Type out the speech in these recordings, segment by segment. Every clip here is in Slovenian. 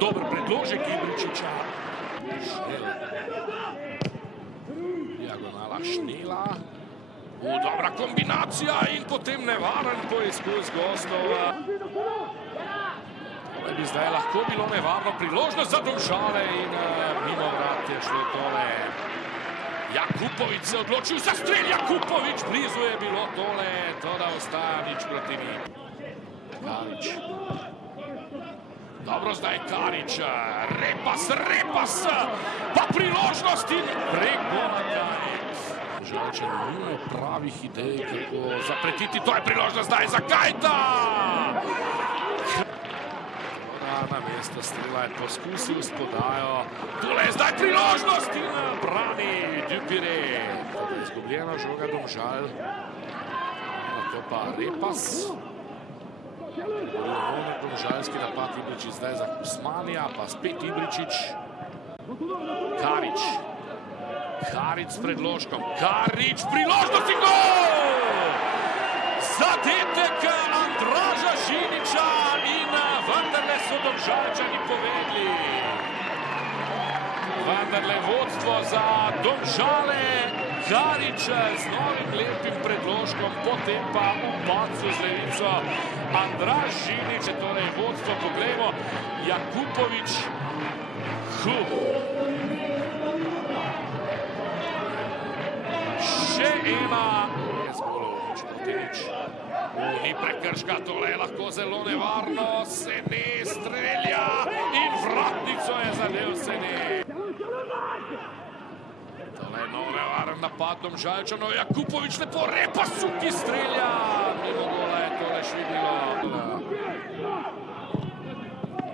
Dober predložek Ibričiča. Diagonala Šnela. Dobra kombinacija in potem nevaren poizkus gostov. Tole bi zdaj lahko bilo nevarno, priložnost za Domžale in mimo vrat je šlo tole. Jakupovič se odločil za strel, Jakupovič, blizu je bilo tole, to da ostaja nič proti njim. Karič. Dobro zdaj Karič, Repas, pa priložnost in prek Bonaka. Žalčan nima pravih idej, kako zapretiti, to je priložnost zdaj za Kajta! Na mesto strela je poskusil s podajo, tule je zdaj priložnost in brani Dupire. Izgubljena žoga Domžal, to pa Repas. Domžalski napad Ibričič zdaj za Usmanija, pa spet Ibričič. Karič. Karič s predložkom. Karič, priložnost in gol! Zadetek Andraža Žiniča in vendarle so Domžalčani povedli. Vendarle vodstvo za Domžale. Karič z novim lepim predložkom, potem pa v padcu z levico Andraž Žinič, torej vodstvo, poglejmo, Jakupovič. Še ena. Ni prekrška, tole je lahko zelo nevarno, Sene strelja in vratnico je zadel Sene. Tole je nov nevaren napad Domžalčanov, Jakupovič lepo, Repas ki strelja, mimo gola je tole švidilo.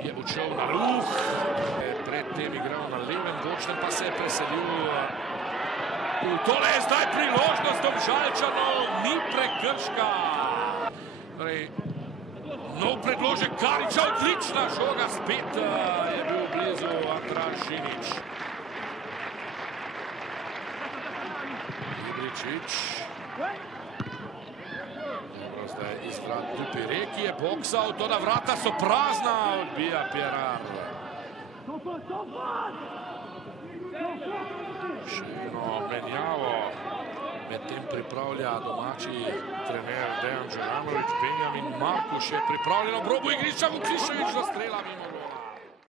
Je odšel na Luh, predtem igral na levem bočnem, pa se je preselil. Tole je zdaj priložnost Domžalčanov, ni prekrška. Nov predložek Kariča, odlična žoga, spet je bil blizu Andraž Žinič. Ibričič. Dobro, zdaj izvrat Dupire, ki je boksal, toda vrata so prazna, odbija Pierar. Še eno menjavo, medtem pripravlja domači trener Dejan Želanovič, Benjamin Markuš je pripravljen ob robu igrišča, Vuklišević zastrela mimo.